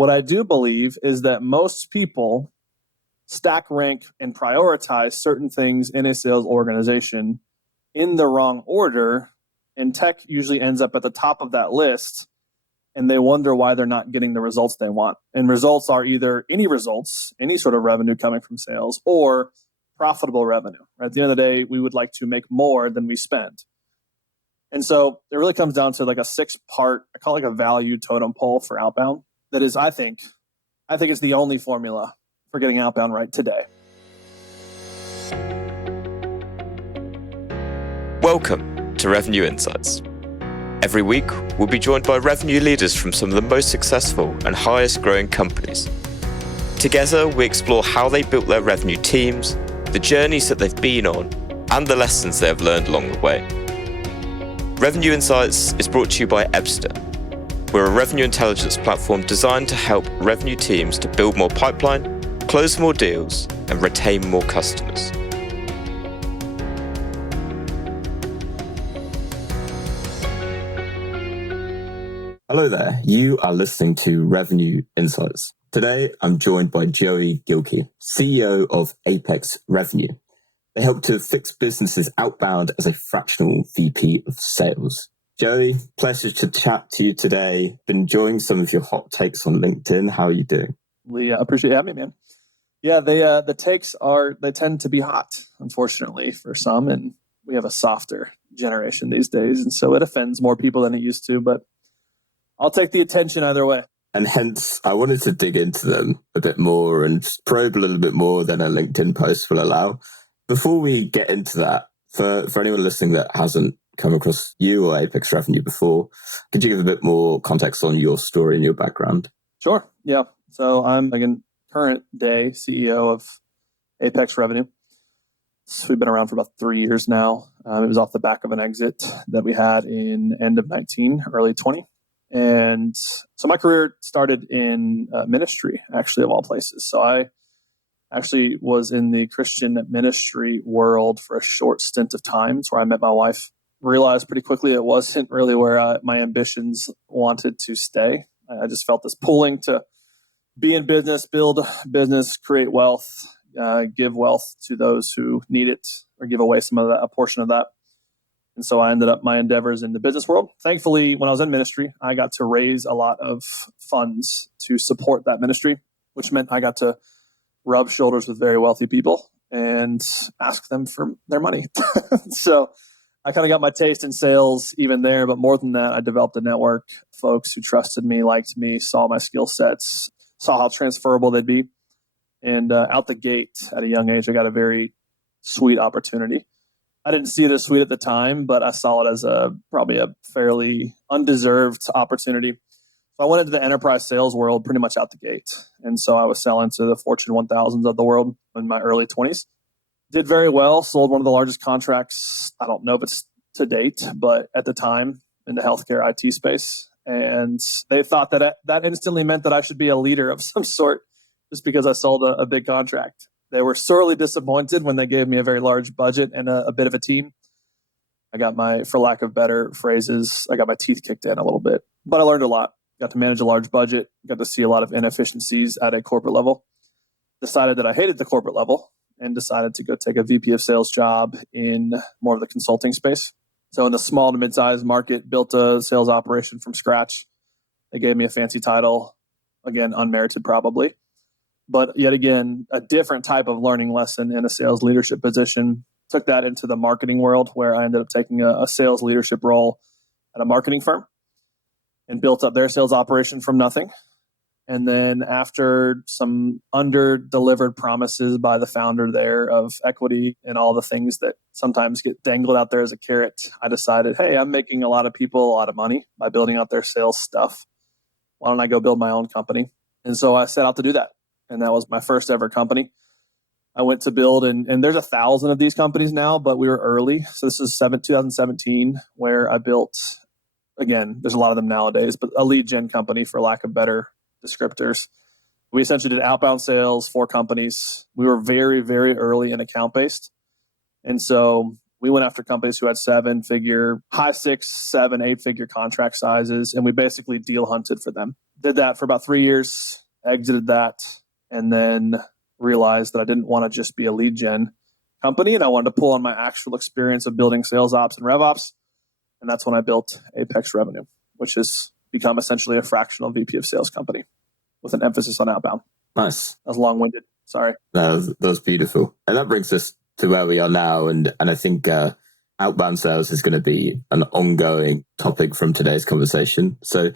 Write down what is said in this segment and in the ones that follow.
What I do believe is that most people stack rank and prioritize certain things in a sales organization in the wrong order, and tech usually ends up at the top of that list, and they wonder why they're not getting the results they want. And results are either any results, any sort of revenue coming from sales, or profitable revenue. At the end of the day, we would like to make more than we spend. And so it really comes down to like a 6-part, I call it like a value totem pole for outbound. That is, I think it's the only formula for getting outbound right today. Welcome to Revenue Insights. Every week, we'll be joined by revenue leaders from some of the most successful and highest growing companies. Together, we explore how they built their revenue teams, the journeys that they've been on, and the lessons they have learned along the way. Revenue Insights is brought to you by Ebster. We're a revenue intelligence platform designed to help revenue teams to build more pipeline, close more deals, and retain more customers. Hello there, you are listening to Revenue Insights. Today, I'm joined by Joey Gilkey, CEO of Apex Revenue. They help to fix businesses outbound as a fractional VP of sales. Joey, pleasure to chat to you today. Been enjoying some of your hot takes on LinkedIn. How are you doing? Lee, I appreciate you having me, man. Yeah, the takes they tend to be hot, unfortunately, for some, and we have a softer generation these days, and so it offends more people than it used to, but I'll take the attention either way. And hence, I wanted to dig into them a bit more and probe a little bit more than a LinkedIn post will allow. Before we get into that, for anyone listening that hasn't come across you or Apex Revenue before, could you give a bit more context on your story and your background? Sure, yeah. So I'm, again, current day CEO of Apex Revenue. So we've been around for about 3 years now. It was off the back of an exit that we had in end of 19, early 20. And so my career started in ministry, actually, of all places. So I actually was in the Christian ministry world for a short stint of time. It's where I met my wife. Realized pretty quickly it wasn't really where my ambitions wanted to stay. I just felt this pulling to be in business, build business, create wealth, give wealth to those who need it, or give away some of that, a portion of that. And so I ended up my endeavors in the business world. Thankfully, when I was in ministry, I got to raise a lot of funds to support that ministry, which meant I got to rub shoulders with very wealthy people and ask them for their money. So I kind of got my taste in sales even there, but more than that, I developed a network, folks who trusted me, liked me, saw my skill sets, saw how transferable they'd be. And out the gate at a young age, I got a very sweet opportunity. I didn't see it as sweet at the time, but I saw it as probably a fairly undeserved opportunity. So I went into the enterprise sales world pretty much out the gate. And so I was selling to the Fortune 1000s of the world in my early 20s. Did very well, sold one of the largest contracts, I don't know if it's to date, but at the time in the healthcare IT space. And they thought that instantly meant that I should be a leader of some sort just because I sold a big contract. They were sorely disappointed when they gave me a very large budget and a bit of a team. I got for lack of better phrases, I got my teeth kicked in a little bit, but I learned a lot. Got to manage a large budget, got to see a lot of inefficiencies at a corporate level. Decided that I hated the corporate level and decided to go take a VP of sales job in more of the consulting space. So in the small to mid-sized market, built a sales operation from scratch. They gave me a fancy title, again, unmerited probably. But yet again, a different type of learning lesson in a sales leadership position. Took that into the marketing world where I ended up taking a sales leadership role at a marketing firm and built up their sales operation from nothing. And then after some under-delivered promises by the founder there of equity and all the things that sometimes get dangled out there as a carrot, I decided, hey, I'm making a lot of people a lot of money by building out their sales stuff. Why don't I go build my own company? And so I set out to do that. And that was my first ever company. I went to build, and there's 1,000 of these companies now, but we were early. So this is 2017 where I built, again, there's a lot of them nowadays, but a lead gen company for lack of better descriptors. We essentially did outbound sales for companies. We were very, very early in account-based. And so we went after companies who had 7-figure, high 6, 7, 8-figure contract sizes, and we basically deal hunted for them. Did that for about 3 years, exited that, and then realized that I didn't want to just be a lead gen company, and I wanted to pull on my actual experience of building sales ops and rev ops. And that's when I built Apex Revenue, which has become essentially a fractional VP of sales company with an emphasis on outbound. Nice. That was long-winded. Sorry. That was beautiful. And that brings us to where we are now. And I think outbound sales is going to be an ongoing topic from today's conversation. So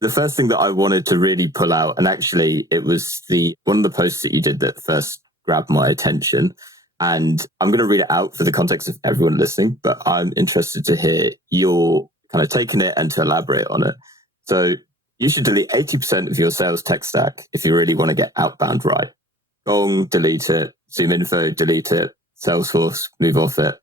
the first thing that I wanted to really pull out, and actually it was one of the posts that you did that first grabbed my attention. And I'm going to read it out for the context of everyone listening, but I'm interested to hear your kind of taking it and to elaborate on it. So you should delete 80% of your sales tech stack if you really want to get outbound right. Gong, delete it. Zoom Info, delete it. Salesforce, move off it.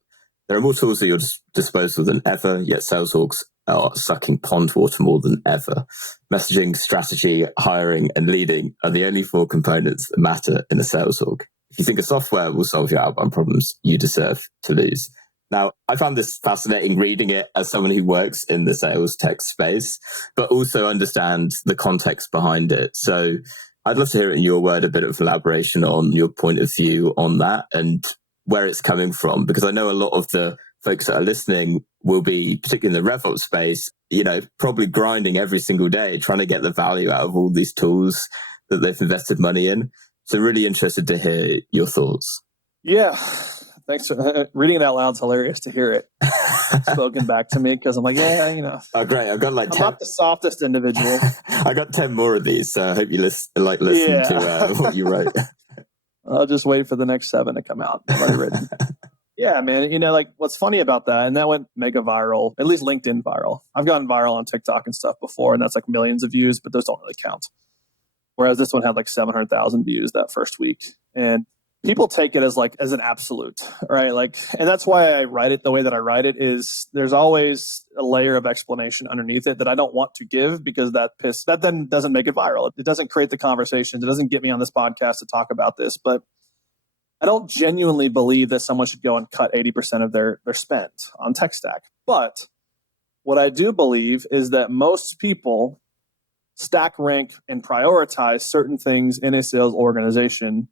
There are more tools at your disposal than ever, yet Salesforce are sucking pond water more than ever. Messaging, strategy, hiring, and leading are the only 4 components that matter in a sales org. If you think a software will solve your outbound problems, you deserve to lose. Now, I found this fascinating reading it as someone who works in the sales tech space, but also understand the context behind it. So I'd love to hear in your word a bit of elaboration on your point of view on that and where it's coming from, because I know a lot of the folks that are listening will be, particularly in the RevOps space, probably grinding every single day, trying to get the value out of all these tools that they've invested money in. So really interested to hear your thoughts. Yeah. Thanks for reading it out loud. It's hilarious to hear it spoken back to me because I'm like, Oh, great. I've got like 10. I'm not the softest individual. I got 10 more of these. So I hope you listen to what you wrote. I'll just wait for the next 7 to come out. Written. Yeah, man. What's funny about that, and that went mega viral, at least LinkedIn viral. I've gotten viral on TikTok and stuff before, and that's like millions of views, but those don't really count. Whereas this one had like 700,000 views that first week. And people take it as an absolute, right? And that's why I write it the way that I write it is there's always a layer of explanation underneath it that I don't want to give because that then doesn't make it viral. It doesn't create the conversations. It doesn't get me on this podcast to talk about this, but I don't genuinely believe that someone should go and cut 80% of their spend on tech stack. But what I do believe is that most people stack rank and prioritize certain things in a sales organization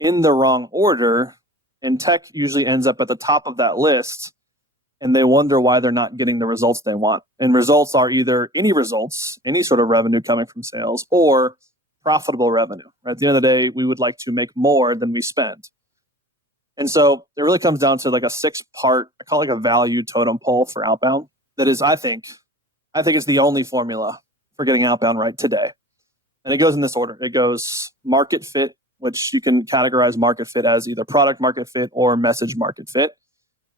in the wrong order, and tech usually ends up at the top of that list, and they wonder why they're not getting the results they want. And results are either any sort of revenue coming from sales, or profitable revenue. Right? At the end of the day, we would like to make more than we spend. And so it really comes down to like a 6-part, I call it like a value totem pole for outbound. That is, I think it's the only formula for getting outbound right today. And it goes in this order. It goes market fit, which you can categorize market fit as either product market fit or message market fit.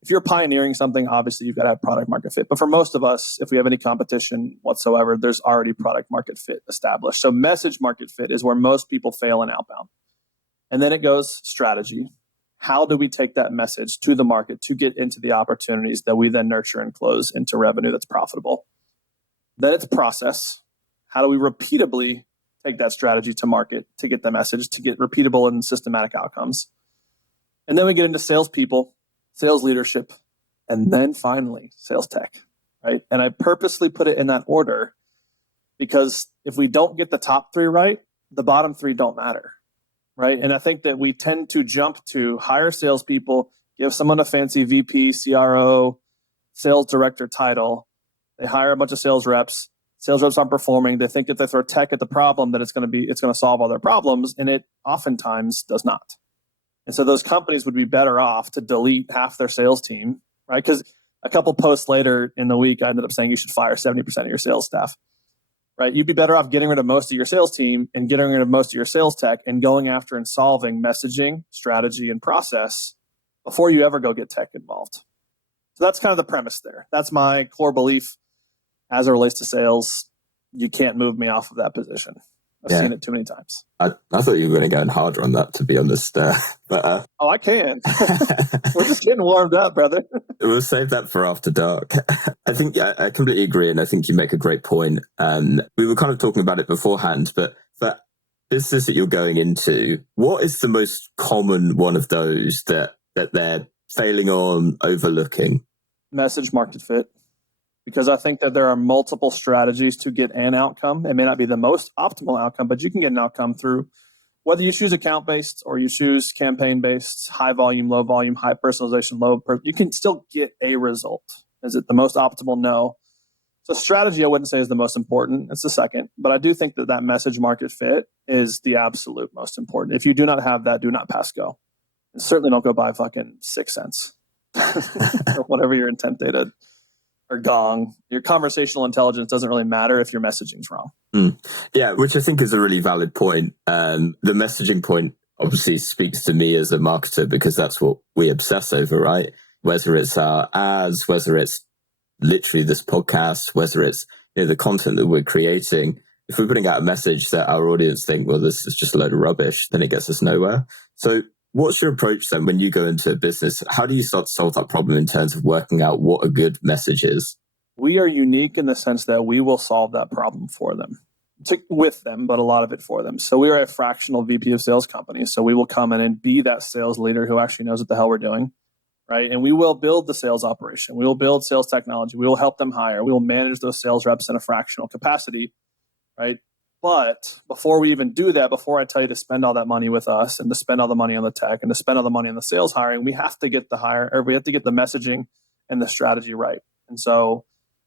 If you're pioneering something, obviously you've got to have product market fit. But for most of us, if we have any competition whatsoever, there's already product market fit established. So message market fit is where most people fail in outbound. And then it goes strategy. How do we take that message to the market to get into the opportunities that we then nurture and close into revenue that's profitable? Then it's process. How do we repeatably take that strategy to market to get the message, to get repeatable and systematic outcomes? And then we get into salespeople, sales leadership, and then finally sales tech, right? And I purposely put it in that order because if we don't get the top 3 right, the bottom 3 don't matter, right? And I think that we tend to jump to hire salespeople, give someone a fancy VP, CRO, sales director title. They hire a bunch of sales reps. Sales reps aren't performing. They think if they throw tech at the problem that it's going to solve all their problems, and it oftentimes does not. And so those companies would be better off to delete half their sales team, right? Because a couple posts later in the week, I ended up saying you should fire 70% of your sales staff, right? You'd be better off getting rid of most of your sales team and getting rid of most of your sales tech and going after and solving messaging, strategy, and process before you ever go get tech involved. So that's kind of the premise there. That's my core belief. As it relates to sales, you can't move me off of that position. I've seen it too many times. I thought you were going to go in harder on that, to be honest. Oh, I can. We're just getting warmed up, brother. We'll save that for after dark. I think I completely agree, and I think you make a great point. We were kind of talking about it beforehand, but for business that you're going into, what is the most common one of those that they're failing on, overlooking? Message market fit. because I think that there are multiple strategies to get an outcome. It may not be the most optimal outcome, but you can get an outcome through whether you choose account-based or you choose campaign-based, high volume, low volume, high personalization, you can still get a result. Is it the most optimal? No. So strategy, I wouldn't say is the most important. It's the second. But I do think that message market fit is the absolute most important. If you do not have that, do not pass go. And certainly don't go buy fucking 6 cents or whatever your intent data or Gong. Your conversational intelligence doesn't really matter if your messaging's wrong. Yeah, which I think is a really valid point. The messaging point obviously speaks to me as a marketer because that's what we obsess over, right? Whether it's our ads, whether it's literally this podcast, whether it's the content that we're creating. If we're putting out a message that our audience think, well, this is just a load of rubbish, then it gets us nowhere. So what's your approach then when you go into a business? How do you start to solve that problem in terms of working out what a good message is? We are unique in the sense that we will solve that problem for them, with them, but a lot of it for them. So we are a fractional VP of sales company. So we will come in and be that sales leader who actually knows what the hell we're doing, right? And we will build the sales operation. We will build sales technology. We will help them hire. We will manage those sales reps in a fractional capacity, right? But before we even do that, before I tell you to spend all that money with us and to spend all the money on the tech and to spend all the money on the sales hiring, we have to get we have to get the messaging and the strategy right. And so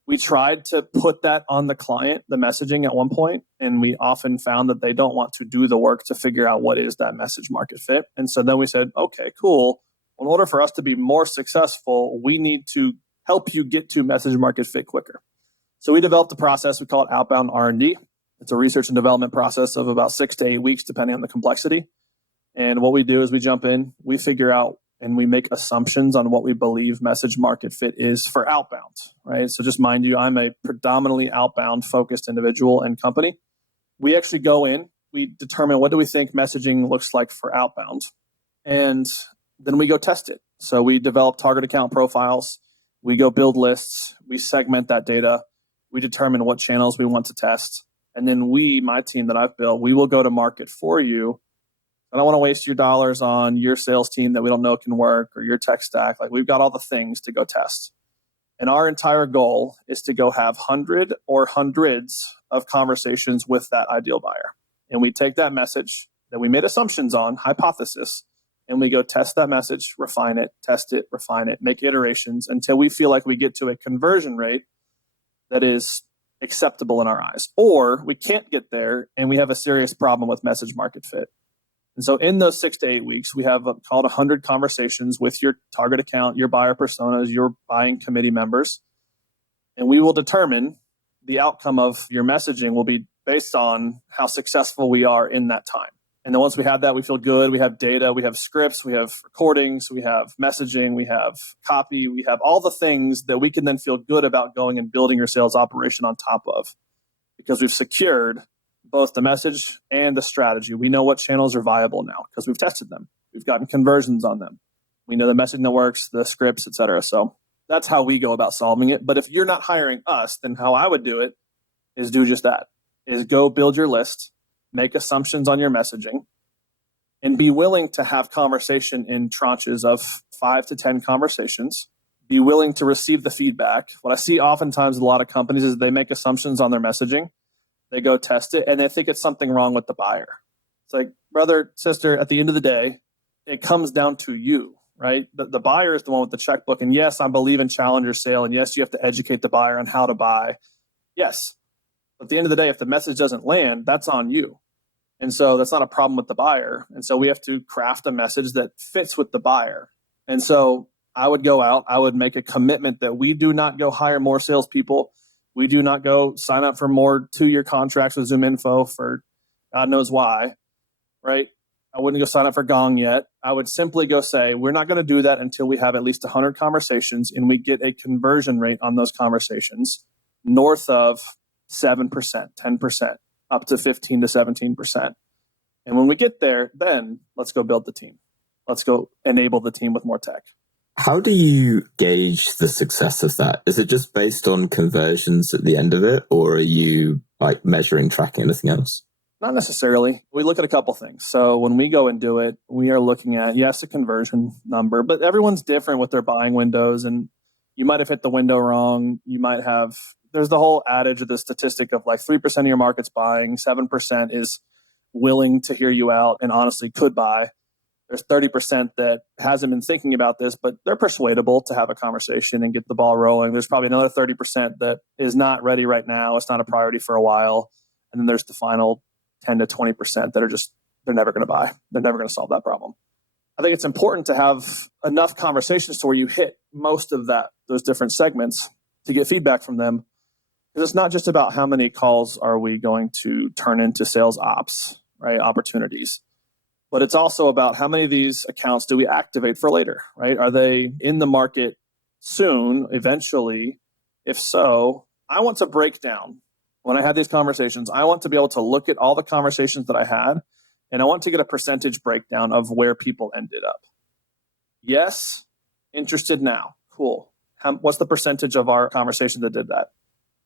we tried to put that on the client, the messaging at one point, and we often found that they don't want to do the work to figure out what is that message market fit. And so then we said, okay, cool. In order for us to be more successful, we need to help you get to message market fit quicker. So we developed a process, we call it outbound R&D. It's a research and development process of about 6 to 8 weeks, depending on the complexity. And what we do is we jump in, we figure out, and we make assumptions on what we believe message market fit is for outbound, right? So just mind you, I'm a predominantly outbound focused individual and company. We actually go in, we determine what do we think messaging looks like for outbound, and then we go test it. So we develop target account profiles, we go build lists, we segment that data, we determine what channels we want to test. And then my team that I've built, we will go to market for you. I don't want to waste your dollars on your sales team that we don't know can work or your tech stack. Like we've got all the things to go test. And our entire goal is to go have hundreds of conversations with that ideal buyer. And we take that message that we made assumptions on, hypothesis, and we go test that message, refine it, test it, refine it, make iterations until we feel like we get to a conversion rate that is acceptable in our eyes. Or we can't get there and we have a serious problem with message market fit. And so in those 6 to 8 weeks, we have called 100 conversations with your target account, your buyer personas, your buying committee members. And we will determine the outcome of your messaging will be based on how successful we are in that time. And then once we have that, we feel good. We have data, we have scripts, we have recordings, we have messaging, we have copy, we have all the things that we can then feel good about going and building your sales operation on top of, because we've secured both the message and the strategy. We know what channels are viable now because we've tested them. We've gotten conversions on them. We know the messaging that works, the scripts, et cetera. So that's how we go about solving it. But if you're not hiring us, then how I would do it is do just that, is go build your list, make assumptions on your messaging, and be willing to have conversation in tranches of 5 to 10 conversations. Be willing to receive the feedback. What I see oftentimes with a lot of companies is they make assumptions on their messaging. They go test it, and they think it's something wrong with the buyer. It's like, brother, sister, at the end of the day, it comes down to you, right? The buyer is the one with the checkbook. And yes, I believe in challenger sale. And yes, you have to educate the buyer on how to buy. Yes. But at the end of the day, if the message doesn't land, that's on you. And so that's not a problem with the buyer. And so we have to craft a message that fits with the buyer. And so I would go out, I would make a commitment that we do not go hire more salespeople. We do not go sign up for more 2-year contracts with ZoomInfo for God knows why, right? I wouldn't go sign up for Gong yet. I would simply go say, we're not going to do that until we have at least 100 conversations and we get a conversion rate on those conversations north of 7%, 10%, up to 15 to 17%. And when we get there, then let's go build the team. Let's go enable the team with more tech. How do you gauge the success of that? Is it just based on conversions at the end of it, or are you like measuring, tracking anything else? Not necessarily. We look at a couple things. So when we go and do it, we are looking at, yes, a conversion number, but everyone's different with their buying windows. And, You might have hit the window wrong. There's the whole adage of the statistic of like 3% of your market's buying, 7% is willing to hear you out and honestly could buy. There's 30% that hasn't been thinking about this, but they're persuadable to have a conversation and get the ball rolling. There's probably another 30% that is not ready right now. It's not a priority for a while. And then there's the final 10 to 20% that are just, they're never going to buy. They're never going to solve that problem. I think it's important to have enough conversations to where you hit most of those different segments to get feedback from them. Because it's not just about how many calls are we going to turn into sales ops, right? Opportunities. But it's also about how many of these accounts do we activate for later, right? Are they in the market soon, eventually? If so, I want to break down when I have these conversations. I want to be able to look at all the conversations that I had, and I want to get a percentage breakdown of where people ended up. Yes, interested now. Cool. What's the percentage of our conversation that did that?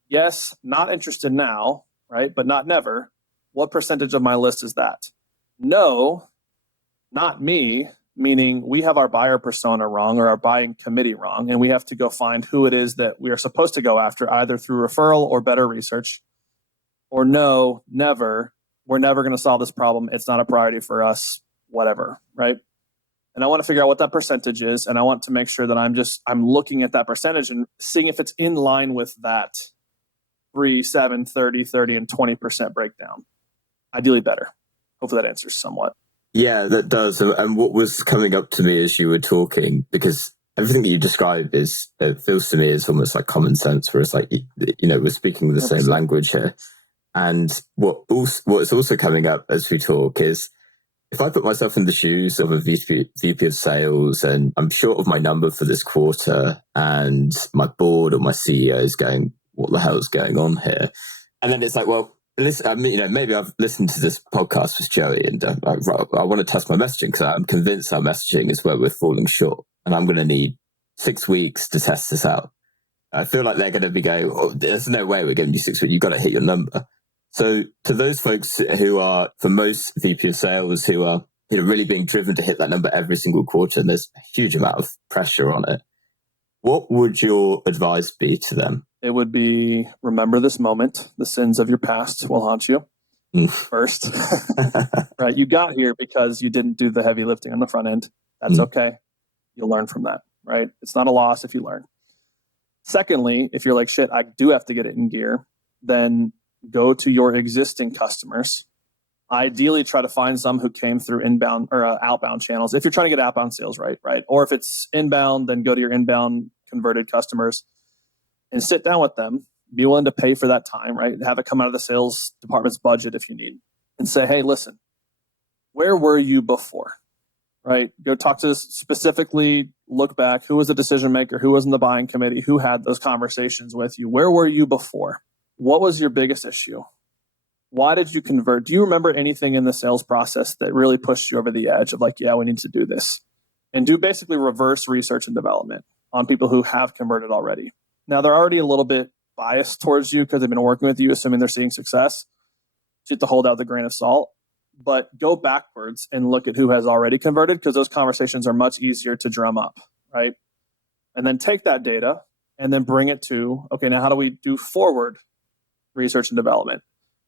Yes, not interested now, right? But not never. What percentage of my list is that? No, not me, meaning we have our buyer persona wrong or our buying committee wrong, and we have to go find who it is that we are supposed to go after, either through referral or better research. Or no, never. We're never going to solve this problem. It's not a priority for us, whatever, right? And I want to figure out what that percentage is, and I want to make sure that I'm looking at that percentage and seeing if it's in line with that 3, 7, 30, and 20% breakdown. Ideally better. Hopefully that answers somewhat. Yeah, that does. And what was coming up to me as you were talking, because everything that you describe it feels to me as almost like common sense, where it's like, we're speaking the same language here. And what is also coming up as we talk is, if I put myself in the shoes of a VP of sales and I'm short of my number for this quarter, and my board or my CEO is going, what the hell is going on here? And then it's like, well, listen, maybe I've listened to this podcast with Joey, and I want to test my messaging because I'm convinced our messaging is where we're falling short, and I'm going to need 6 weeks to test this out. I feel like they're going to be going, oh, there's no way we're giving you 6 weeks. You've got to hit your number. So to those folks who are, for most VP of sales, who are really being driven to hit that number every single quarter, and there's a huge amount of pressure on it, what would your advice be to them? It would be, remember this moment. The sins of your past will haunt you first. Right? You got here because you didn't do the heavy lifting on the front end. That's okay. You'll learn from that, right? It's not a loss if you learn. Secondly, if you're like, shit, I do have to get it in gear, then go to your existing customers. Ideally, try to find some who came through inbound or outbound channels. If you're trying to get outbound sales, right? Or if it's inbound, then go to your inbound converted customers and sit down with them. Be willing to pay for that time, right? Have it come out of the sales department's budget if you need, and say, hey, listen, where were you before? Right? Go talk to specifically, look back. Who was the decision maker? Who was in the buying committee? Who had those conversations with you? Where were you before? What was your biggest issue? Why did you convert? Do you remember anything in the sales process that really pushed you over the edge of like, yeah, we need to do this? And do basically reverse research and development on people who have converted already. Now, they're already a little bit biased towards you because they've been working with you, assuming they're seeing success. So you have to hold out the grain of salt. But go backwards and look at who has already converted, because those conversations are much easier to drum up, right? And then take that data and then bring it to, okay, now how do we do forward research and development?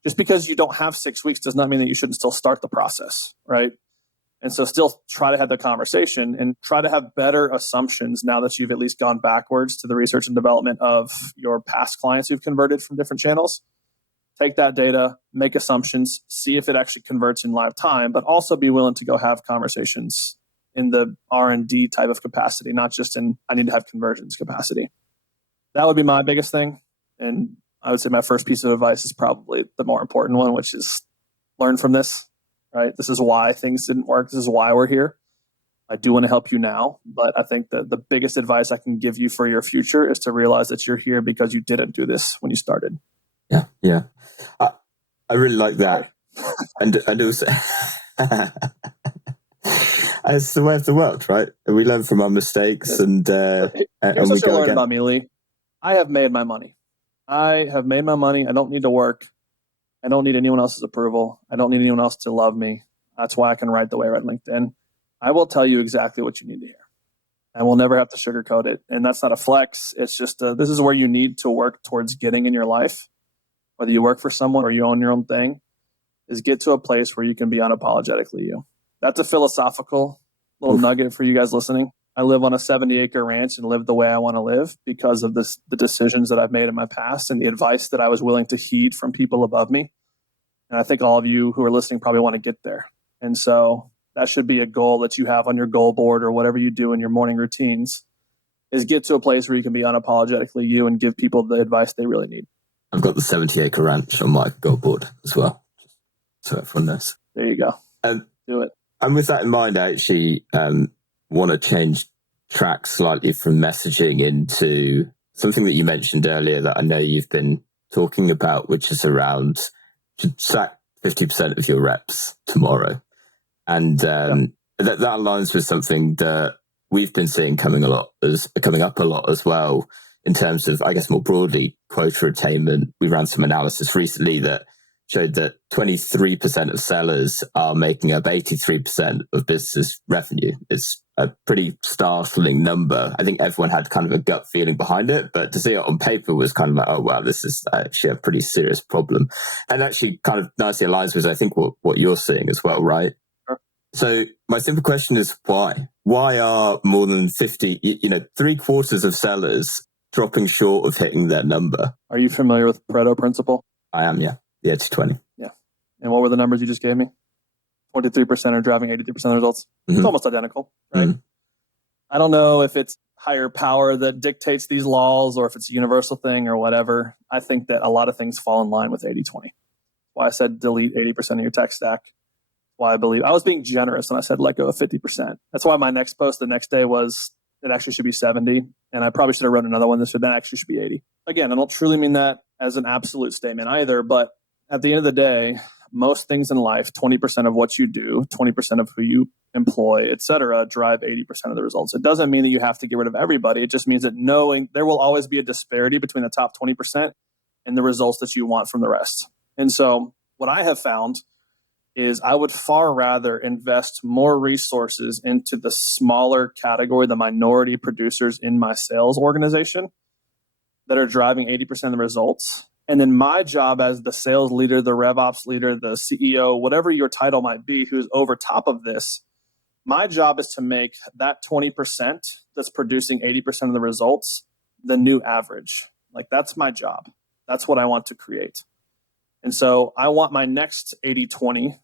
Just because you don't have 6 weeks does not mean that you shouldn't still start the process, right? And so still try to have the conversation and try to have better assumptions now that you've at least gone backwards to the research and development of your past clients who've converted from different channels. Take that data, make assumptions, see if it actually converts in live time, but also be willing to go have conversations in the R&D type of capacity, not just in I need to have conversions capacity. That would be my biggest thing. And I would say my first piece of advice is probably the more important one, which is learn from this, right? This is why things didn't work. This is why we're here. I do want to help you now, but I think that the biggest advice I can give you for your future is to realize that you're here because you didn't do this when you started. Yeah. I really like that. and also, it's the way of the world, right? We learn from our mistakes, and here's and what we you'll go learn again. about me, Lee. I have made my money. I don't need to work. I don't need anyone else's approval. I don't need anyone else to love me. That's why I can write the way I write LinkedIn. I will tell you exactly what you need to hear. and we'll never have to sugarcoat it. And that's not a flex. It's just this is where you need to work towards getting in your life, whether you work for someone or you own your own thing, is get to a place where you can be unapologetically you. That's a philosophical little nugget for you guys listening. I live on a 70-acre ranch and live the way I want to live because of the decisions that I've made in my past and the advice that I was willing to heed from people above me. And I think all of you who are listening probably want to get there. And so that should be a goal that you have on your goal board or whatever you do in your morning routines, is get to a place where you can be unapologetically you and give people the advice they really need. I've got the 70-acre ranch on my goal board as well. So everyone knows. There you go. Do it. And with that in mind, I actually want to change track slightly from messaging into something that you mentioned earlier that I know you've been talking about, which is around should sack 50% of your reps tomorrow. And that aligns with something that we've been seeing coming up a lot as well in terms of, I guess, more broadly, quota attainment. We ran some analysis recently that showed that 23% of sellers are making up 83% of business revenue. It's a pretty startling number. I think everyone had kind of a gut feeling behind it, but to see it on paper was kind of like, oh, wow, this is actually a pretty serious problem. And actually kind of nicely aligns with, I think, what you're seeing as well, right? Sure. So my simple question is why? Why are more than 50, 3/4 of sellers dropping short of hitting their number? Are you familiar with Pareto principle? I am, yeah. The 80-20. Yeah. And what were the numbers you just gave me? 23% are driving 83% of the results. Mm-hmm. It's almost identical, right? Mm-hmm. I don't know if it's higher power that dictates these laws or if it's a universal thing or whatever. I think that a lot of things fall in line with 80-20. Why I said delete 80% of your tech stack. Why I believe I was being generous when I said let go of 50%. That's why my next post the next day was it actually should be 70. And I probably should have wrote another one that actually should be 80. Again, I don't truly mean that as an absolute statement either, but at the end of the day, most things in life, 20% of what you do, 20% of who you employ, et cetera, drive 80% of the results. It doesn't mean that you have to get rid of everybody. It just means that knowing there will always be a disparity between the top 20% and the results that you want from the rest. And so what I have found is I would far rather invest more resources into the smaller category, the minority producers in my sales organization that are driving 80% of the results. And then my job as the sales leader, the RevOps leader, the CEO, whatever your title might be, who's over top of this, my job is to make that 20% that's producing 80% of the results the new average. Like that's my job. That's what I want to create. And so I want my next 80-20.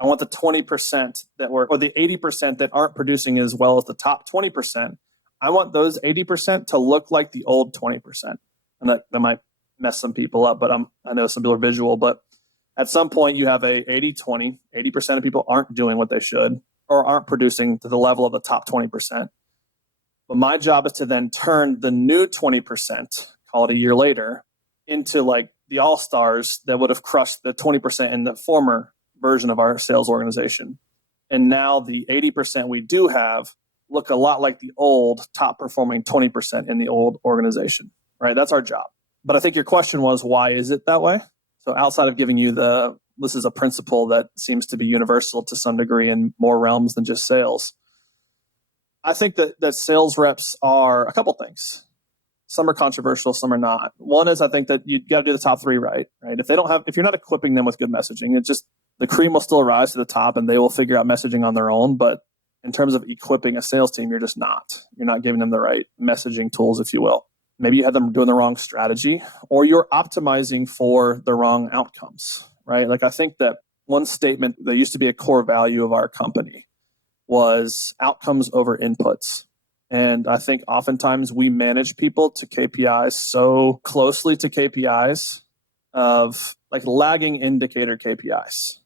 I want the 20% or the 80% that aren't producing as well as the top 20%. I want those 80% to look like the old 20%. And that might mess some people up, but I know some people are visual, but at some point you have a 80-20, 80% of people aren't doing what they should or aren't producing to the level of the top 20%. But my job is to then turn the new 20%, call it a year later, into like the all-stars that would have crushed the 20% in the former version of our sales organization. And now the 80% we do have look a lot like the old top performing 20% in the old organization, right? That's our job. But I think your question was, why is it that way? So outside of giving you this is a principle that seems to be universal to some degree in more realms than just sales. I think that sales reps are a couple things. Some are controversial, some are not. One is I think that you got to do the top three right? If you're not equipping them with good messaging, it's just the cream will still rise to the top and they will figure out messaging on their own. But in terms of equipping a sales team, you're just not. You're not giving them the right messaging tools, if you will. Maybe you had them doing the wrong strategy or you're optimizing for the wrong outcomes, right? Like I think that one statement that used to be a core value of our company was outcomes over inputs. And I think oftentimes we manage people to KPIs so closely to KPIs of like lagging indicator KPIs,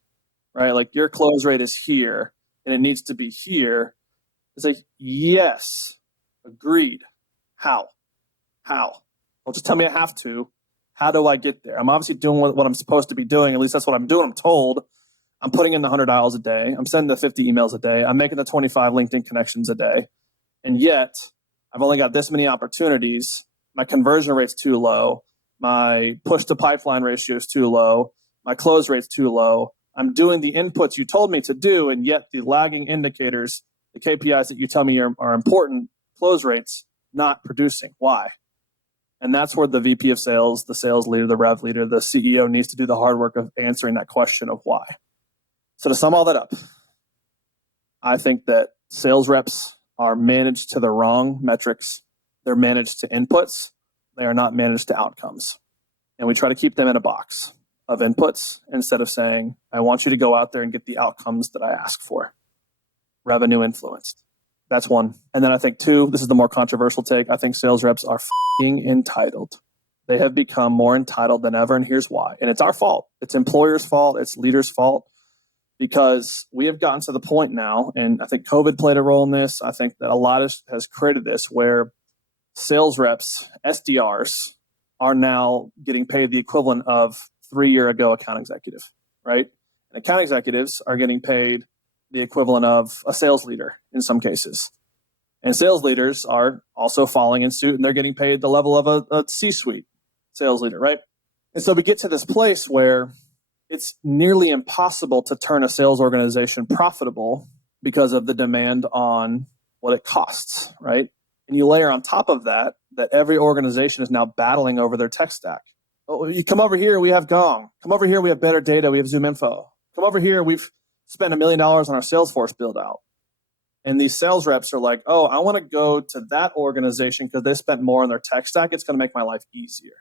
right? Like your close rate is here and it needs to be here. It's like, yes, agreed. How? Well, just tell me I have to. How do I get there? I'm obviously doing what I'm supposed to be doing. At least that's what I'm doing. I'm told. I'm putting in the 100 dials a day. I'm sending the 50 emails a day. I'm making the 25 LinkedIn connections a day. And yet, I've only got this many opportunities. My conversion rate's too low. My push to pipeline ratio is too low. My close rate's too low. I'm doing the inputs you told me to do, and yet the lagging indicators, the KPIs that you tell me are important, close rates not producing. Why? And that's where the VP of sales, the sales leader, the rev leader, the CEO needs to do the hard work of answering that question of why. So to sum all that up, I think that sales reps are managed to the wrong metrics. They're managed to inputs. They are not managed to outcomes. And we try to keep them in a box of inputs instead of saying, I want you to go out there and get the outcomes that I ask for. Revenue influenced. That's one. And then I think two, this is the more controversial take. I think sales reps are f***ing entitled. They have become more entitled than ever. And here's why. And it's our fault. It's employers' fault. It's leaders' fault. Because we have gotten to the point now, and I think COVID played a role in this. I think that a lot has created this where sales reps, SDRs, are now getting paid the equivalent of 3 year ago account executive, right? And account executives are getting paid the equivalent of a sales leader in some cases. And sales leaders are also following in suit, and they're getting paid the level of a C-suite sales leader, right? And so we get to this place where it's nearly impossible to turn a sales organization profitable because of the demand on what it costs, right? And you layer on top of that every organization is now battling over their tech stack. Oh, you come over here, we have Gong. Come over here, we have better data, we have Zoom Info. Come over here, we've spent $1 million on our Salesforce build out. And these sales reps are like, oh, I want to go to that organization because they spent more on their tech stack. It's going to make my life easier.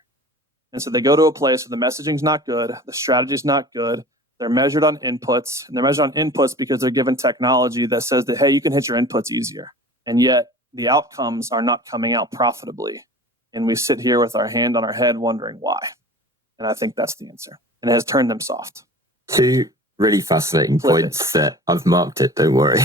And so they go to a place where the messaging's not good, the strategy's not good. They're measured on inputs, and they're measured on inputs because they're given technology that says that, hey, you can hit your inputs easier. And yet the outcomes are not coming out profitably. And we sit here with our hand on our head wondering why. And I think that's the answer. And it has turned them soft. Two really fascinating points that I've marked it, don't worry.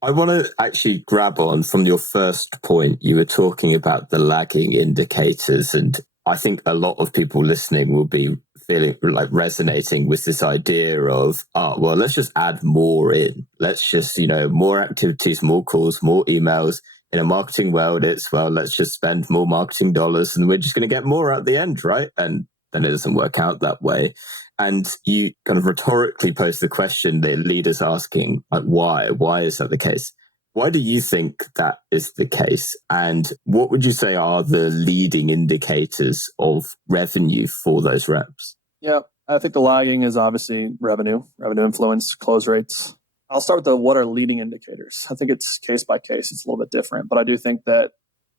I want to actually grab on from your first point. You were talking about the lagging indicators, and I think a lot of people listening will be feeling like resonating with this idea of, well, let's just add more in. Let's just, more activities, more calls, more emails. In a marketing world, it's, well, let's just spend more marketing dollars and we're just going to get more at the end, right? And then it doesn't work out that way. And you kind of rhetorically pose the question that leaders asking, like, why? Why is that the case? Why do you think that is the case? And what would you say are the leading indicators of revenue for those reps? Yeah, I think the lagging is obviously revenue influence, close rates. I'll start with what are leading indicators. I think it's case by case. It's a little bit different, but I do think that,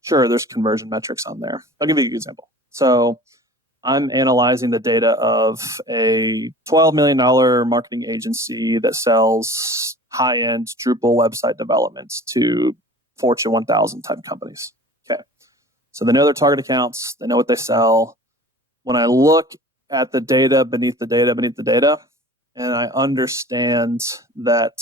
sure, there's conversion metrics on there. I'll give you an example. So I'm analyzing the data of a $12 million marketing agency that sells high-end Drupal website developments to Fortune 1000 type companies. Okay. So they know their target accounts. They know what they sell. When I look at the data beneath the data, and I understand that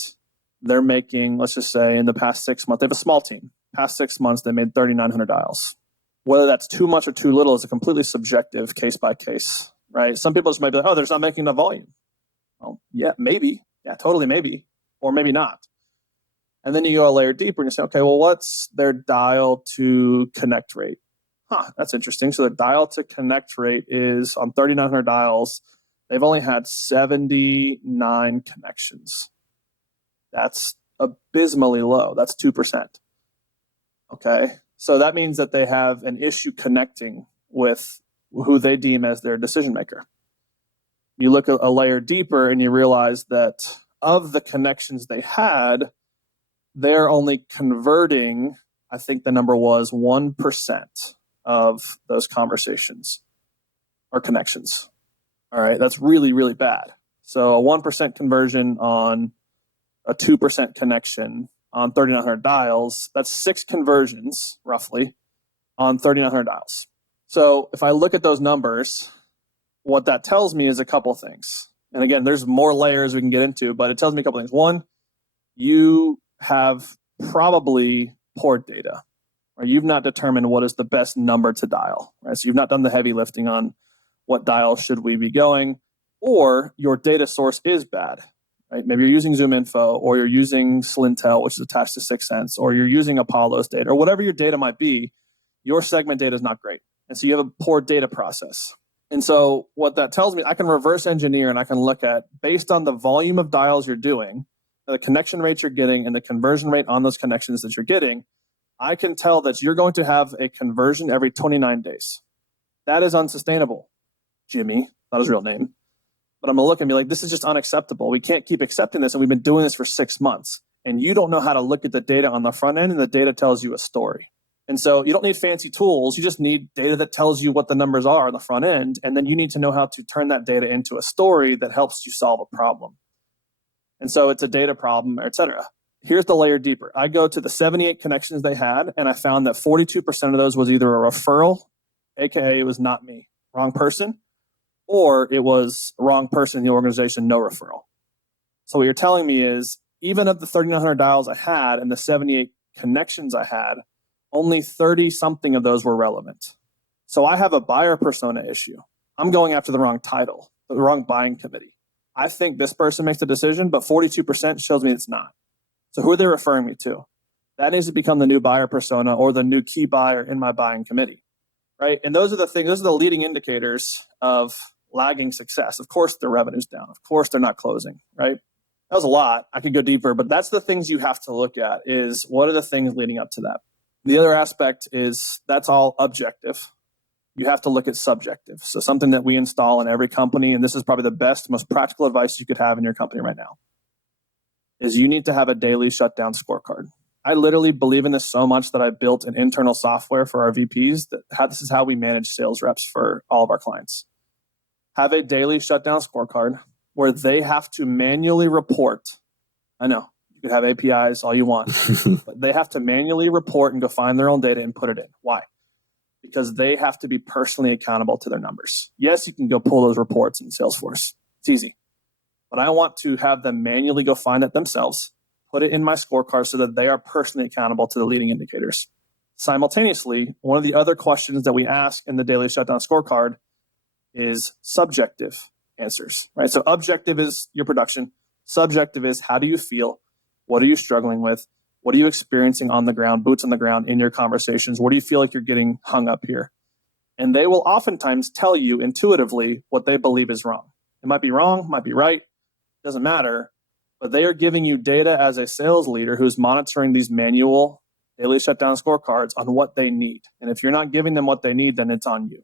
they're making, let's just say in the past 6 months, they have a small team. Past 6 months, they made 3,900 dials. Whether that's too much or too little is a completely subjective case by case, right? Some people just might be like, oh, they're just not making enough volume. Oh, yeah, maybe. Yeah, totally maybe. Or maybe not. And then you go a layer deeper and you say, okay, well, what's their dial to connect rate? That's interesting. So their dial to connect rate is on 3,900 dials, they've only had 79 connections. That's abysmally low. That's 2%. Okay. So that means that they have an issue connecting with who they deem as their decision maker. You look a layer deeper and you realize that of the connections they had, they're only converting, I think the number was 1% of those conversations or connections. All right, that's really, really bad. So a 1% conversion on a 2% connection on 3,900 dials, that's 6 conversions roughly on 3,900 dials. So if I look at those numbers, what that tells me is a couple things. And again, there's more layers we can get into, but it tells me a couple things. One, you have probably poor data, or you've not determined what is the best number to dial, right? So you've not done the heavy lifting on what dial should we be going, or your data source is bad, right? Maybe you're using Zoom Info, or you're using Slintel, which is attached to 6sense, or you're using Apollo's data, or whatever your data might be, your segment data is not great. And so you have a poor data process. And so what that tells me, I can reverse engineer and I can look at, based on the volume of dials you're doing the connection rate you're getting and the conversion rate on those connections that you're getting, I can tell that you're going to have a conversion every 29 days. That is unsustainable, Jimmy, not his real name. But I'm going to look and be like, this is just unacceptable. We can't keep accepting this. And we've been doing this for 6 months. And you don't know how to look at the data on the front end, and the data tells you a story. And so you don't need fancy tools. You just need data that tells you what the numbers are on the front end. And then you need to know how to turn that data into a story that helps you solve a problem. And so it's a data problem, et cetera. Here's the layer deeper. I go to the 78 connections they had, and I found that 42% of those was either a referral, AKA it was not me, wrong person, or it was wrong person in the organization, no referral. So what you're telling me is, even of the 3,900 dials I had and the 78 connections I had, only 30 something of those were relevant. So I have a buyer persona issue. I'm going after the wrong title, the wrong buying committee. I think this person makes the decision, but 42% shows me it's not. So who are they referring me to? That needs to become the new buyer persona or the new key buyer in my buying committee, right? And those are the things, those are the leading indicators of lagging success. Of course, their revenue's down. Of course, they're not closing, right? That was a lot. I could go deeper, but that's the things you have to look at is what are the things leading up to that? The other aspect is that's all objective. You have to look at subjective. So something that we install in every company, and this is probably the best, most practical advice you could have in your company right now, is you need to have a daily shutdown scorecard. I literally believe in this so much that I built an internal software for our VPs this is how we manage sales reps for all of our clients. Have a daily shutdown scorecard where they have to manually report. I know, you could have APIs all you want, but they have to manually report and go find their own data and put it in. Why? Because they have to be personally accountable to their numbers. Yes, you can go pull those reports in Salesforce. It's easy. But I want to have them manually go find it themselves, put it in my scorecard so that they are personally accountable to the leading indicators. Simultaneously, one of the other questions that we ask in the daily shutdown scorecard is subjective answers, right? So objective is your production. Subjective is how do you feel? What are you struggling with? What are you experiencing on the ground, boots on the ground in your conversations? Where do you feel like you're getting hung up here? And they will oftentimes tell you intuitively what they believe is wrong. It might be wrong, might be right, doesn't matter, but they are giving you data as a sales leader who's monitoring these manual daily shutdown scorecards on what they need. And if you're not giving them what they need, then it's on you.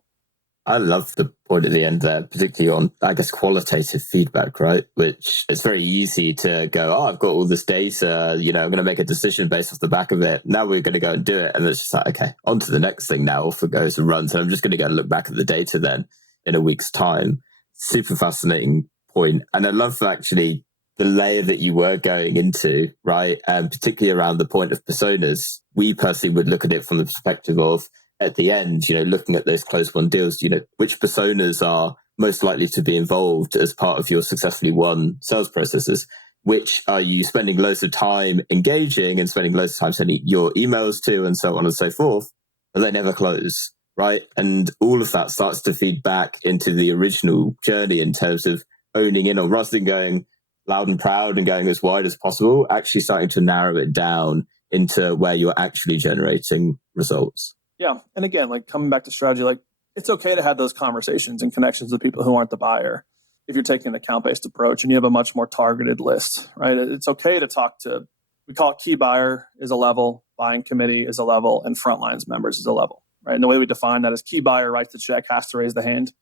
I love the point at the end there, particularly on, I guess, qualitative feedback, right? Which it's very easy to go, I've got all this data, I'm going to make a decision based off the back of it. Now we're going to go and do it. And it's just like, okay, on to the next thing now. Off it goes and runs. And I'm just going to go and look back at the data then in a week's time. Super fascinating point. And I love actually the layer that you were going into, right? And particularly around the point of personas. We personally would look at it from the perspective of, at the end, looking at those close won deals, which personas are most likely to be involved as part of your successfully won sales processes? Which are you spending loads of time engaging and spending loads of time sending your emails to and so on and so forth, but they never close, right? And all of that starts to feed back into the original journey in terms of owning in on, rather than going loud and proud and going as wide as possible, actually starting to narrow it down into where you're actually generating results. Yeah. And again, like coming back to strategy, like it's okay to have those conversations and connections with people who aren't the buyer. If you're taking an account-based approach and you have a much more targeted list, right? It's okay to talk to, we call it key buyer is a level, buying committee is a level, and frontlines members is a level, right? And the way we define that is key buyer writes the check, has to raise the hand.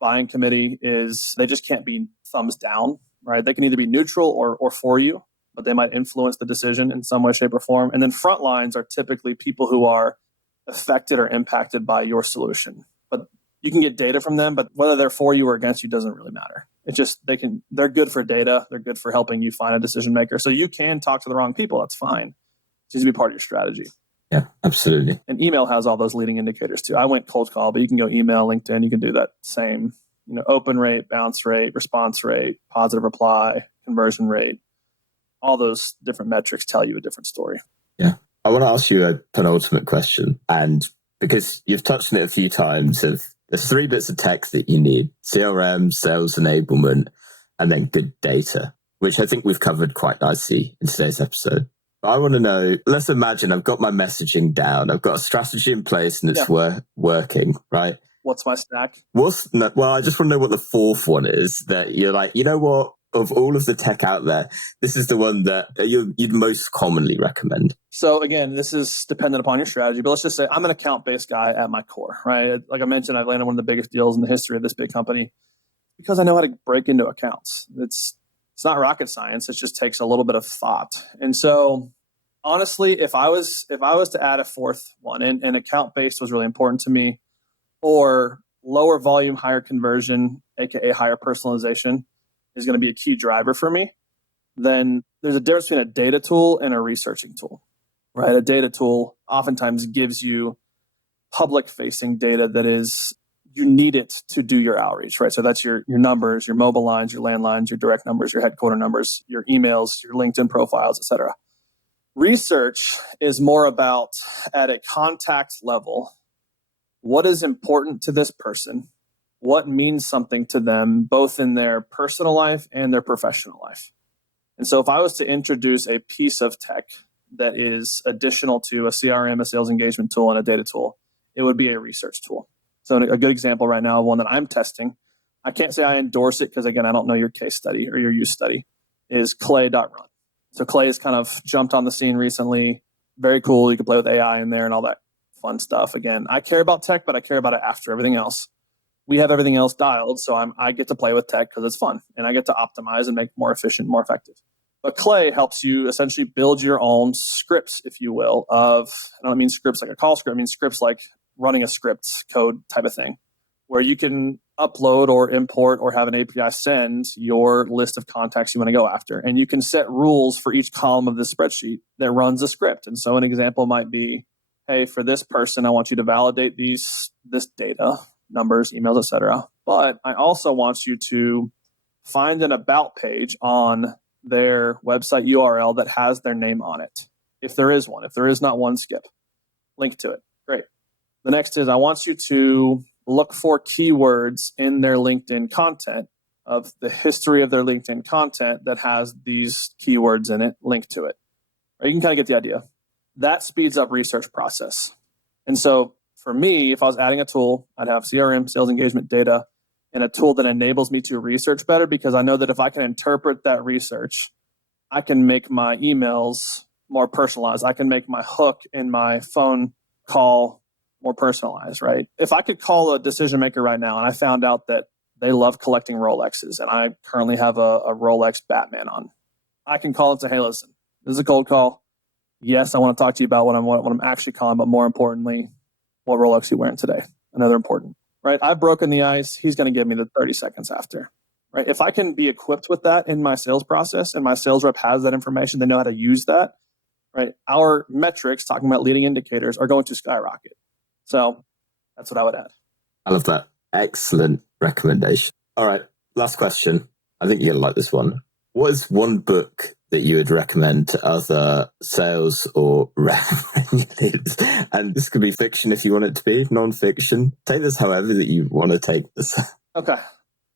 Buying committee is, they just can't be thumbs down, right? They can either be neutral or for you, but they might influence the decision in some way, shape, or form. And then frontlines are typically people who are affected or impacted by your solution. But you can get data from them, but whether they're for you or against you doesn't really matter. It's just they're good for data. They're good for helping you find a decision maker. So you can talk to the wrong people. That's fine. It needs to be part of your strategy. Yeah, absolutely. And email has all those leading indicators too. I went cold call, but you can go email, LinkedIn. You can do that same, open rate, bounce rate, response rate, positive reply, conversion rate. All those different metrics tell you a different story. Yeah. I want to ask you a penultimate question. And because you've touched on it a few times, there's 3 bits of tech that you need: CRM, sales enablement, and then good data, which I think we've covered quite nicely in today's episode. But I want to know, let's imagine I've got my messaging down. I've got a strategy in place and it's working, right? What's my stack? Well, I just want to know what the 4th one is that you're like, you know what? Of all of the tech out there, this is the one that you'd most commonly recommend. So again, this is dependent upon your strategy, but let's just say I'm an account-based guy at my core, right? Like I mentioned, I've landed one of the biggest deals in the history of this big company because I know how to break into accounts. It's not rocket science. It just takes a little bit of thought. And so honestly, if I was to add a fourth one, and account-based was really important to me, or lower volume, higher conversion, aka higher personalization, is going to be a key driver for me, then there's a difference between a data tool and a researching tool, right? A data tool oftentimes gives you public-facing data that is, you need it to do your outreach, right? So that's your numbers, your mobile lines, your landlines, your direct numbers, your headquarter numbers, your emails, your LinkedIn profiles, et cetera. Research is more about, at a contact level, what is important to this person? What means something to them, both in their personal life and their professional life? And so if I was to introduce a piece of tech that is additional to a CRM, a sales engagement tool, and a data tool, it would be a research tool. So a good example right now of one that I'm testing, I can't say I endorse it because, again, I don't know your case study or your use study, is clay.run. So Clay has kind of jumped on the scene recently. Very cool. You can play with AI in there and all that fun stuff. Again, I care about tech, but I care about it after everything else. We have everything else dialed, so I get to play with tech because it's fun, and I get to optimize and make more efficient, more effective. But Clay helps you essentially build your own scripts, if you will, I don't mean scripts like a call script, I mean scripts like running a script code type of thing, where you can upload or import or have an API send your list of contacts you want to go after. And you can set rules for each column of this spreadsheet that runs a script. And so an example might be, hey, for this person, I want you to validate this data, numbers, emails, etc. But I also want you to find an about page on their website URL that has their name on it. If there is one, if there is not one, skip. Link to it. Great. The next is I want you to look for keywords in their LinkedIn content of the history of their LinkedIn content that has these keywords in it, link to it. Or you can kind of get the idea. That speeds up research process. And so for me, if I was adding a tool, I'd have CRM, sales engagement data, and a tool that enables me to research better, because I know that if I can interpret that research, I can make my emails more personalized. I can make my hook in my phone call more personalized, right? If I could call a decision maker right now and I found out that they love collecting Rolexes and I currently have a Rolex Batman on, I can call and say, hey, listen, this is a cold call. Yes, I want to talk to you about what I'm actually calling, but more importantly, what Rolex are you wearing today? Another important, right? I've broken the ice. He's going to give me the 30 seconds after, right? If I can be equipped with that in my sales process and my sales rep has that information, they know how to use that, right? Our metrics, talking about leading indicators, are going to skyrocket. So that's what I would add. I love that. Excellent recommendation. All right, last question. I think you're going to like this one. What is one book that you would recommend to other sales or revenue leaders? And this could be fiction if you want it to be, non-fiction. Take this however that you want to take this. Okay.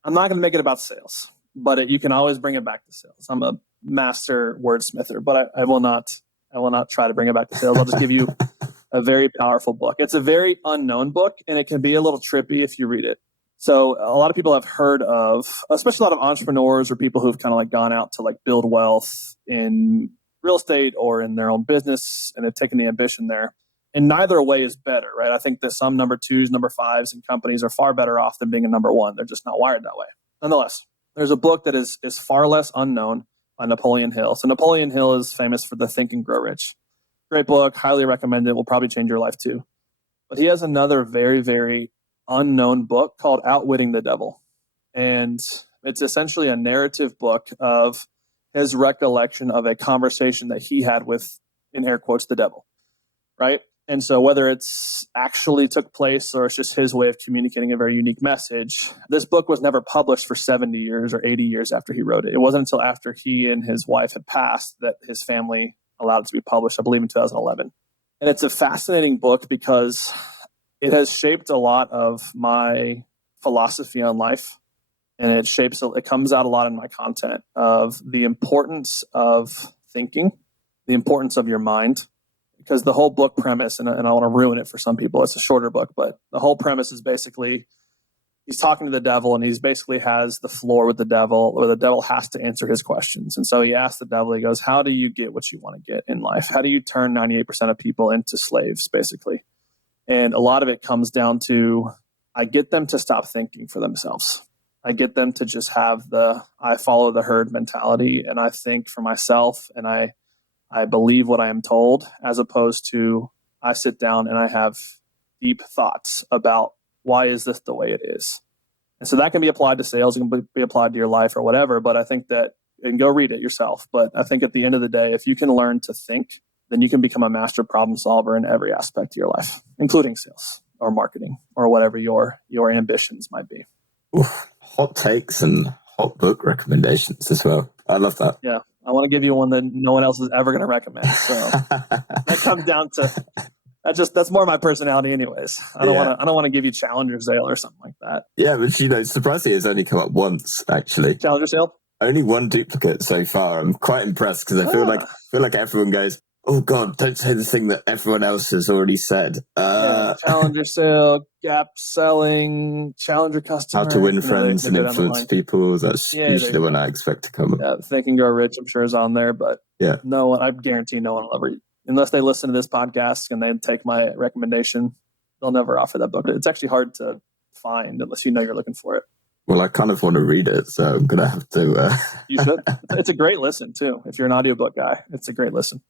I'm not going to make it about sales, but you can always bring it back to sales. I'm a master wordsmither, but I will not try to bring it back to sales. I'll just give you a very powerful book. It's a very unknown book, and it can be a little trippy if you read it. So a lot of people have heard of, especially a lot of entrepreneurs or people who've kind of like gone out to like build wealth in real estate or in their own business, and they've taken the ambition there. And neither way is better, right? I think that some number twos, number fives in companies are far better off than being a number one. They're just not wired that way. Nonetheless, there's a book that is far less unknown by Napoleon Hill. So Napoleon Hill is famous for the Think and Grow Rich. Great book, highly recommend it. Will probably change your life too. But he has another very, very unknown book called Outwitting the Devil. And it's essentially a narrative book of his recollection of a conversation that he had with, in air quotes, the devil, right? And so whether it's actually took place or it's just his way of communicating a very unique message, this book was never published for 70 years or 80 years after he wrote it. It wasn't until after he and his wife had passed that his family allowed it to be published, I believe in 2011. And it's a fascinating book because it has shaped a lot of my philosophy on life. And it comes out a lot in my content of the importance of thinking, the importance of your mind. Because the whole book premise, and I want to ruin it for some people, it's a shorter book, but the whole premise is basically he's talking to the devil, and he's basically has the floor with the devil, where the devil has to answer his questions. And so he asks the devil, he goes, how do you get what you want to get in life? How do you turn 98% of people into slaves, basically? And a lot of it comes down to, I get them to stop thinking for themselves. I get them to just have I follow the herd mentality, and I think for myself, and I believe what I am told, as opposed to I sit down and I have deep thoughts about why is this the way it is. And so that can be applied to sales, it can be applied to your life or whatever, but I think that, and go read it yourself, but I think at the end of the day, if you can learn to think, then you can become a master problem solver in every aspect of your life, including sales or marketing or whatever your ambitions might be. Oof, hot takes and hot book recommendations as well. I love that. Yeah. I want to give you one that no one else is ever going to recommend. So that comes down to that's more my personality anyways. I don't want to give you Challenger Sale or something like that. Yeah, but surprisingly it's only come up once actually. Challenger Sale? Only one duplicate so far. I'm quite impressed because I feel like everyone goes, oh God, don't say the thing that everyone else has already said. Challenger Sale, gap selling, Challenger customer. How to win friends and influence people. That's usually the one I expect to come up. Yeah, Think and Grow Rich, I'm sure is on there, but no one, I guarantee no one will ever, unless they listen to this podcast and they take my recommendation, they'll never offer that book. It's actually hard to find unless you know you're looking for it. Well, I kind of want to read it, so I'm going to have to... You should. It's a great listen, too. If you're an audiobook guy, it's a great listen.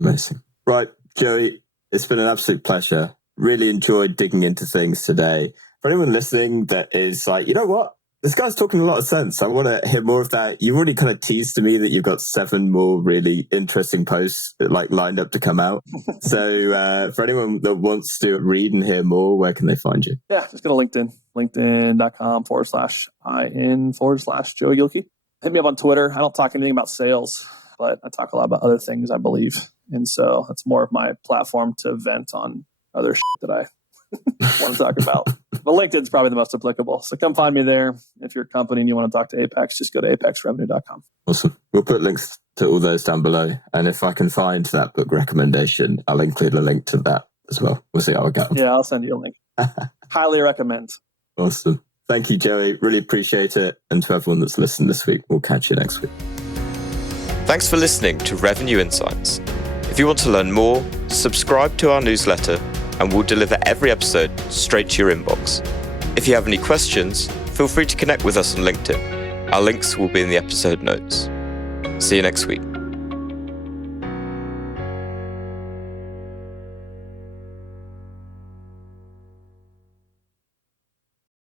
Amazing. Right, Joey, it's been an absolute pleasure. Really enjoyed digging into things today. For anyone listening that is like, you know what? This guy's talking a lot of sense. I want to hear more of that. You've already kind of teased to me that you've got 7 more really interesting posts lined up to come out. So for anyone that wants to read and hear more, where can they find you? Yeah, just go to LinkedIn, linkedin.com/in/Joey Gilkey. Hit me up on Twitter. I don't talk anything about sales, but I talk a lot about other things, I believe. And so that's more of my platform to vent on other shit that I want to talk about. But LinkedIn's probably the most applicable. So come find me there. If you're a company and you want to talk to Apex, just go to apexrevenue.com. Awesome. We'll put links to all those down below. And if I can find that book recommendation, I'll include a link to that as well. We'll see how it goes. Yeah, I'll send you a link. Highly recommend. Awesome. Thank you, Joey. Really appreciate it. And to everyone that's listened this week, we'll catch you next week. Thanks for listening to Revenue Insights. If you want to learn more, subscribe to our newsletter and we'll deliver every episode straight to your inbox. If you have any questions, feel free to connect with us on LinkedIn. Our links will be in the episode notes. See you next week.